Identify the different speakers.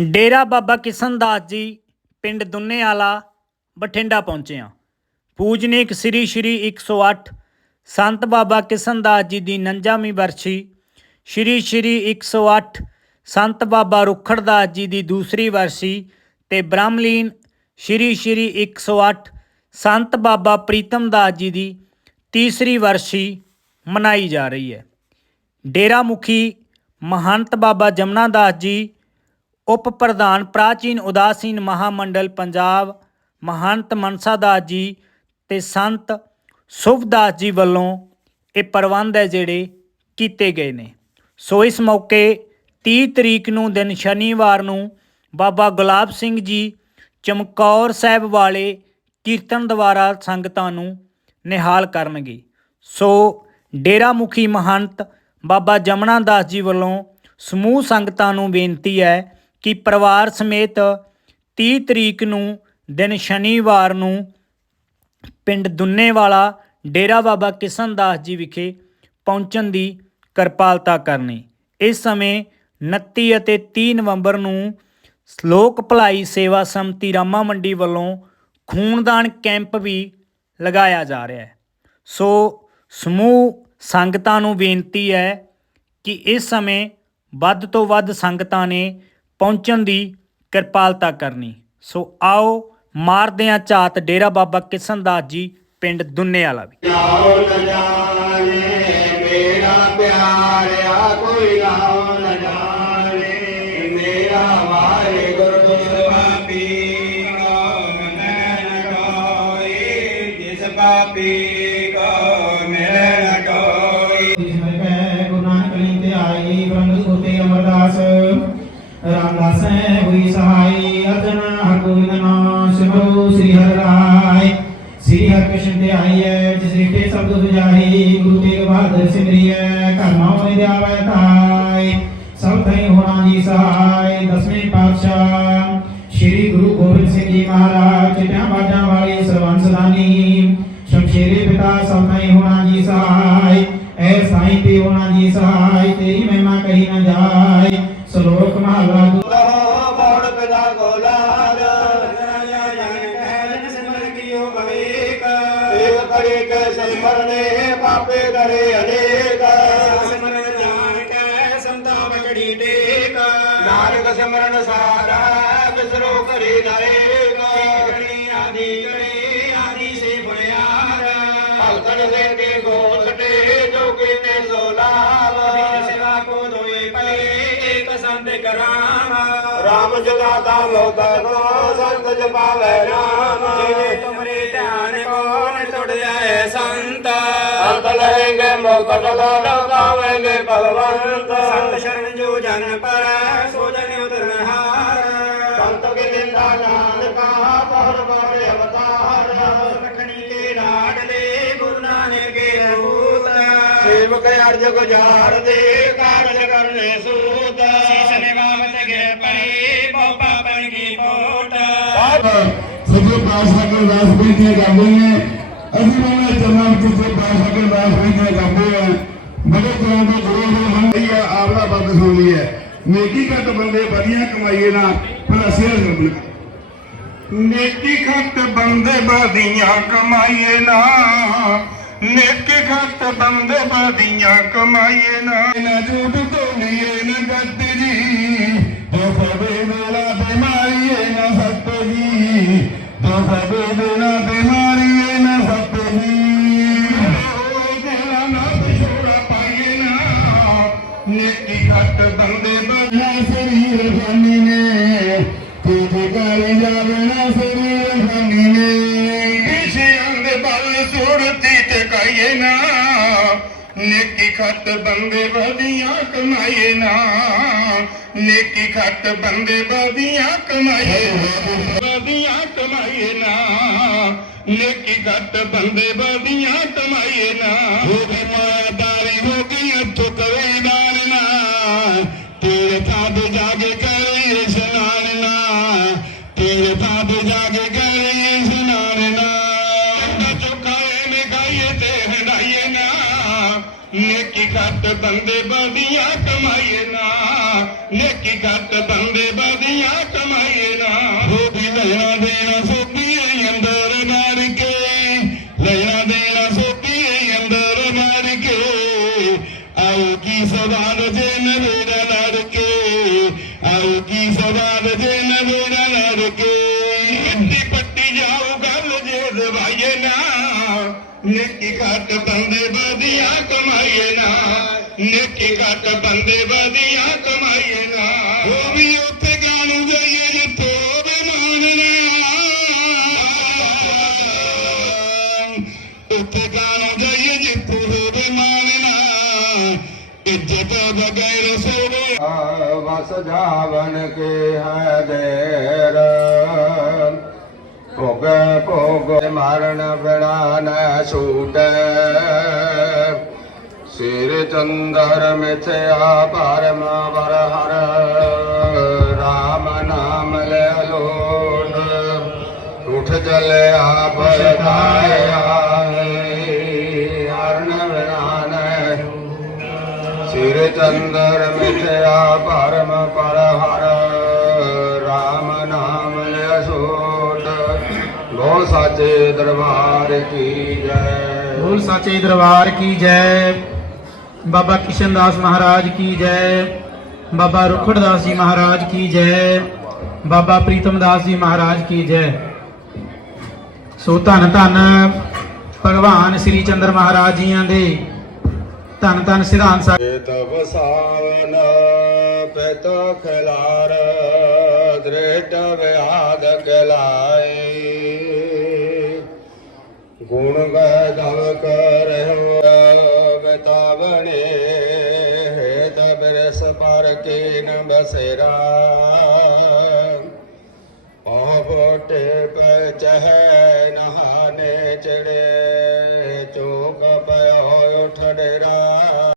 Speaker 1: ਡੇਰਾ ਬਾਬਾ ਕਿਸ਼ਨ ਦਾਸ ਜੀ ਪਿੰਡ ਦੁੰਨੇਵਾਲਾ ਬਠਿੰਡਾ ਪਹੁੰਚੇ ਹਾਂ। ਪੂਜਨੀਕ ਸ੍ਰੀ ਸ਼੍ਰੀ 108 ਸੰਤ ਬਾਬਾ ਕਿਸ਼ਨ ਦਾਸ ਜੀ ਦੀ 49ਵੀਂ ਵਰਸੀ ਸ਼੍ਰੀ ਸ਼੍ਰੀ 108 ਸੰਤ ਬਾਬਾ ਰੁਖੜਦਾਸ ਜੀ ਦੀ ਦੂਸਰੀ ਵਰਸੀ ਤੇ ਬ੍ਰਹਮਲੀਨ ਸ਼੍ਰੀ ਸ਼੍ਰੀ 108 ਸੰਤ ਬਾਬਾ ਪ੍ਰੀਤਮ ਦਾਸ ਜੀ ਦੀ ਤੀਸਰੀ ਵਰਸੀ ਮਨਾਈ ਜਾ ਰਹੀ ਹੈ। ਡੇਰਾ ਮੁਖੀ ਮਹੰਤ ਬਾਬਾ ਜਮਨਾ ਦਾਸ ਜੀ ਉਪ ਪ੍ਰਧਾਨ ਪ੍ਰਾਚੀਨ ਉਦਾਸੀਨ ਮਹਾਮੰਡਲ ਪੰਜਾਬ ਮਹੰਤ ਮਨਸਾ ਦਾਸ ਜੀ ਤੇ ਸੰਤ ਸੁਭਦਾਸ ਜੀ ਵੱਲੋਂ ਇਹ ਪ੍ਰਬੰਧ ਹੈ ਜਿਹੜੇ ਕੀਤੇ ਗਏ ਨੇ। ਸੋ ਇਸ ਮੌਕੇ 30 ਤਰੀਕ ਨੂੰ ਦਿਨ ਸ਼ਨੀਵਾਰ ਨੂੰ ਬਾਬਾ ਗੁਲਾਬ ਸਿੰਘ ਜੀ ਚਮਕੌਰ ਸਾਹਿਬ ਵਾਲੇ ਕੀਰਤਨ ਦੁਆਰਾ ਸੰਗਤਾਂ ਨੂੰ ਨਿਹਾਲ ਕਰਨਗੇ। ਸੋ ਡੇਰਾ ਮੁਖੀ ਮਹੰਤ ਬਾਬਾ ਜਮਨਾ ਦਾਸ ਜੀ ਵੱਲੋਂ ਸਮੂਹ ਸੰਗਤਾਂ ਨੂੰ ਬੇਨਤੀ ਹੈ ਕਿ ਪਰਿਵਾਰ ਸਮੇਤ 30 ਤਰੀਕ ਨੂੰ ਦਿਨ ਸ਼ਨੀਵਾਰ ਨੂੰ ਪਿੰਡ ਦੁੰਨੇਵਾਲਾ ਡੇਰਾ ਬਾਬਾ ਕਿਸ਼ਨ ਦਾਸ ਜੀ ਵਿਖੇ ਪਹੁੰਚਣ ਦੀ ਕਿਰਪਾਲਤਾ ਕਰਨੀ। ਇਸ ਸਮੇਂ 29 ਅਤੇ 30 ਨਵੰਬਰ ਨੂੰ ਲੋਕ ਭਲਾਈ ਸੇਵਾ ਸੰਮਤੀ ਰਾਮਾ ਮੰਡੀ ਵੱਲੋਂ ਖੂਨਦਾਨ ਕੈਂਪ ਵੀ ਲਗਾਇਆ ਜਾ ਰਿਹਾ ਹੈ। ਸੋ ਸਮੂਹ ਸੰਗਤਾਂ ਨੂੰ ਬੇਨਤੀ ਹੈ ਕਿ ਇਸ ਸਮੇਂ ਵੱਧ ਤੋਂ ਵੱਧ ਸੰਗਤਾਂ ਨੇ ਪਹੁੰਚਣ ਦੀ ਕਿਰਪਾਲਤਾ ਕਰਨੀ। ਸੋ ਆਓ ਮਾਰਦੇ ਹਾਂ ਝਾਤ ਡੇਰਾ ਬਾਬਾ ਕਿਸ਼ਨ ਦਾਸ ਜੀ, ਪਿੰਡ ਦੁੰਨੇਵਾਲਾ ਵੀ
Speaker 2: ਨਾਉ ਨ ਜਾਣੇ, ਮੇਰਾ ਪਿਆਰਿਆ ਕੋਈ ਨਾਉ ਨ ਜਾਣੇ। ਮੇਰਾ ਵਾਹਿਗੁਰੂ ਪਾਪੀ ਕੋ ਮਿਲੈ ਕੋਈ ਜਿਸ ਪਾਪੀ
Speaker 3: ਨਾਮ
Speaker 2: ਸਿਮਰਨ ਸਾਰਾ ਬਿਸਰੋ ਕਰੇ ਨਾਏਕ ਗਣੀ ਆਦੀ ਗਣੀ ਆਦੀ ਸੇ ਬੁਲਿਆਰ ਭਗਤਨ ਸੇ ਕੇ ਗੋਲਟੇ ਜੋਗੇ ਨੇ ਸੋਲਾਲ। ਸੇਵਾ ਕੋ ਦੋਏ ਭਲੇ ਏਕ ਸੰਤ ਕਰਾਮ। ਰਾਮ ਜਗਾਤਾ ਕੋ ਸੰਤ ਜਪਾਵੇ ਨਾਮ ਜਿਹਨੇ ਤੁਮਰੇ ਧਿਆਨ ਕੋ ਨ ਟੁੱਟ ਜਾਏ ਸੰਤ। ਸੇਵਕ ਅਰਜ ਗੁਜਾਰ ਦੇ ਕਾਰਜ ਕਰਨੇ ਸੂਤ। ਸੀਸ ਨਿਵਾਵਤ ਗੇ ਪਰੇ ਬੋਪਾ ਬਣ ਕੀ ਪੋਟ।
Speaker 4: ਸੱਜੇ ਪਾਤਸ਼ਾਹ ਕੇ ਦਾਸ ਬੇਟੀਆਂ ਕਰਦੇ ਨੇ। ਅਸੀਂ ਉਹਨਾਂ ਚਰਨਾਂ ਵਿੱਚ ਸੱਜੇ ਪਾਤਸ਼ਾਹ ਕੇ ਦਾਸ ਬੇਟੀਆਂ ਕਰਦੇ ਆ। ਬੜੇ ਤਰ੍ਹਾਂ ਦੇ ਗੁਰੂ ਨੇ ਮੰਨੀ ਆ ਆਪਣਾ ਬੰਦ ਸੁਣ ਹੈ। ਨੇਕੀ ਘੱਟ ਬੰਦੇ ਵਧੀਆ ਕਮਾਈਏ ਨਾ ਪਰ ਅਸੀਂ ਰੱਬ
Speaker 2: ਨੇਕੀ ਖੱਤ ਬੰਦੇ ਬਾਦੀਆਂ ਕਮਾਈਏ ਨਾ। ਨੇਕੀ ਖੱਤ ਬੰਦੇ ਬਾਦੀਆਂ ਕਮਾਈਏ ਨਾ
Speaker 4: ਨਾ ਝੂਠ ਤੋਲੀਏ ਨਾ ਗੱਤ
Speaker 2: ਖੱਤ ਬੰਦੇ ਬਾਦੀਆਂ ਕਮਾਈਏ ਨਾ, ਨੇਕੀ ਖੱਟ ਬੰਦੇ ਬਾਦੀਆਂ ਕਮਾਈਏ ਬਾਦੀਆਂ ਕਮਾਈਏ ਨਾ, ਨੇਕੀ ਖੱਟ ਬੰਦੇ ਬਾਦੀਆਂ ਕਮਾਈਏ ਨਾ।
Speaker 4: ਹੋ ਗਈ
Speaker 2: ਨੇਕੀ ਖੱਟ ਕਮਾਈਏ ਨਾ, ਨੇਕੀ
Speaker 4: ਘੱਟ ਬੰਦੇ ਬਦੀਆਂ ਕਮਾਈਏ ਨਾ। ਉਹ ਲੈਣਾ ਦੇਣਾ ਸੋਪੀਏ ਅੰਦਰ ਮਾਰ ਕੇ। ਲੈਣਾ ਦੇਣਾ ਸੋਪੀਏ ਅੰਦਰ ਮਾਰ ਕੇ। ਆਉ ਕੀ ਸਵਾਦ ਜੇ ਨਵੇੜਾ ਲੜ ਕੇ। ਆਉ ਕੀ ਸਵਾਦ ਜੇ ਨਵੇੜਾ ਲੜ ਕੇ। ਮਿੱਟੀ ਪੱਟੀ ਜਾਊ ਗੱਲ ਜੇ ਦਵਾਈਏ ਨਾ। ਨਿੱਕੀ ਘੱਟ ਬੰਦੇ ਵਧੀਆ ਕਮਾਈਏ ਨਾ। ਨਿੱਕੀ ਘੱਟ ਬੰਦੇ ਬਦੀਆਂ ਕਮਾਈਏ ਨਾ। ਉਹ ਵੀ ਉੱਥੇ ਗਾਣੂ ਜਾਈਏ ਜਿੱਥੋਂ ਹੋਵੇ ਮਾਨਣਾ ਉੱਥੇ ਗਾਣੂ ਜਾਈਏ ਜਿੱਥੋਂ ਹੋਵੇ ਮਾਨਣਾ ਇੱਜ਼ਤ ਬਗੈਰ ਸੋਵੇ।
Speaker 2: ਵਸ ਜਾਵਨ ਕੇ ਹੈ ਦੇਰ। ਭੋਗ ਭੋਗ ਮਰਨ ਬਿਨਾ ਨ ਛੂਟੈ। ਸਿਰ ਚੰਦਰ ਮਿਥਿਆ ਪਰਮ ਵਰ ਹਰ ਰਾਮ ਨਾਮ ਲੈ ਲੋਟ। ਉਠ ਜਲ ਆਪ ਸਦਾਇਆ ਹਰਨ ਬਿਨਾ ਸਿਰ ਚੰਦਰ ਮਿਥਿਆ ਪਰਮ ਪਰ ਹਰ ਰਾਮ ਨਾਮ ਲੈ ਸੋਟ। ਗੋ ਸਾਚੇ ਦਰਬਾਰ ਕੀ ਜੈ।
Speaker 3: ਬੋਲ ਸਾਚੇ ਦਰਬਾਰ ਕੀ ਜੈ। ਬਾਬਾ ਕਿਸ਼ਨ ਦਾਸ ਮਹਾਰਾਜ ਕੀ ਜੈ, ਬਾਬਾ ਰੁਖੜਦਾਸ ਜੀ ਮਹਾਰਾਜ ਕੀ ਜੈ, ਬਾਬਾ ਪ੍ਰੀਤਮ ਦਾਸ ਜੀ ਮਹਾਰਾਜ ਕੀ ਜੈ। ਸੋ ਧੰਨ ਧੰਨ ਭਗਵਾਨ ਸ੍ਰੀ ਚੰਦਰ ਮਹਾਰਾਜ ਜੀਆਂ ਦੇ, ਧੰਨ ਧੰਨ ਸਿਧਾਂਤ ਸਾਹਿਬ
Speaker 2: ਤਬ ਸਾਵਨ ਪਿਤ ਦ੍ਰਿਟ ਵਿਆਦ ਕਲਾਏ ਗੁਣ ਗਦਵ ਕਰਹੁ ਪਰ ਕੇ ਨ ਬਸੇਰਾ ਪਾਵਟੇ ਪਚਹਿ ਨਹਾਨੇ ਚੜੇ ਚੋਕ ਪਿਓ ਉਠ ਡੇਰਾ।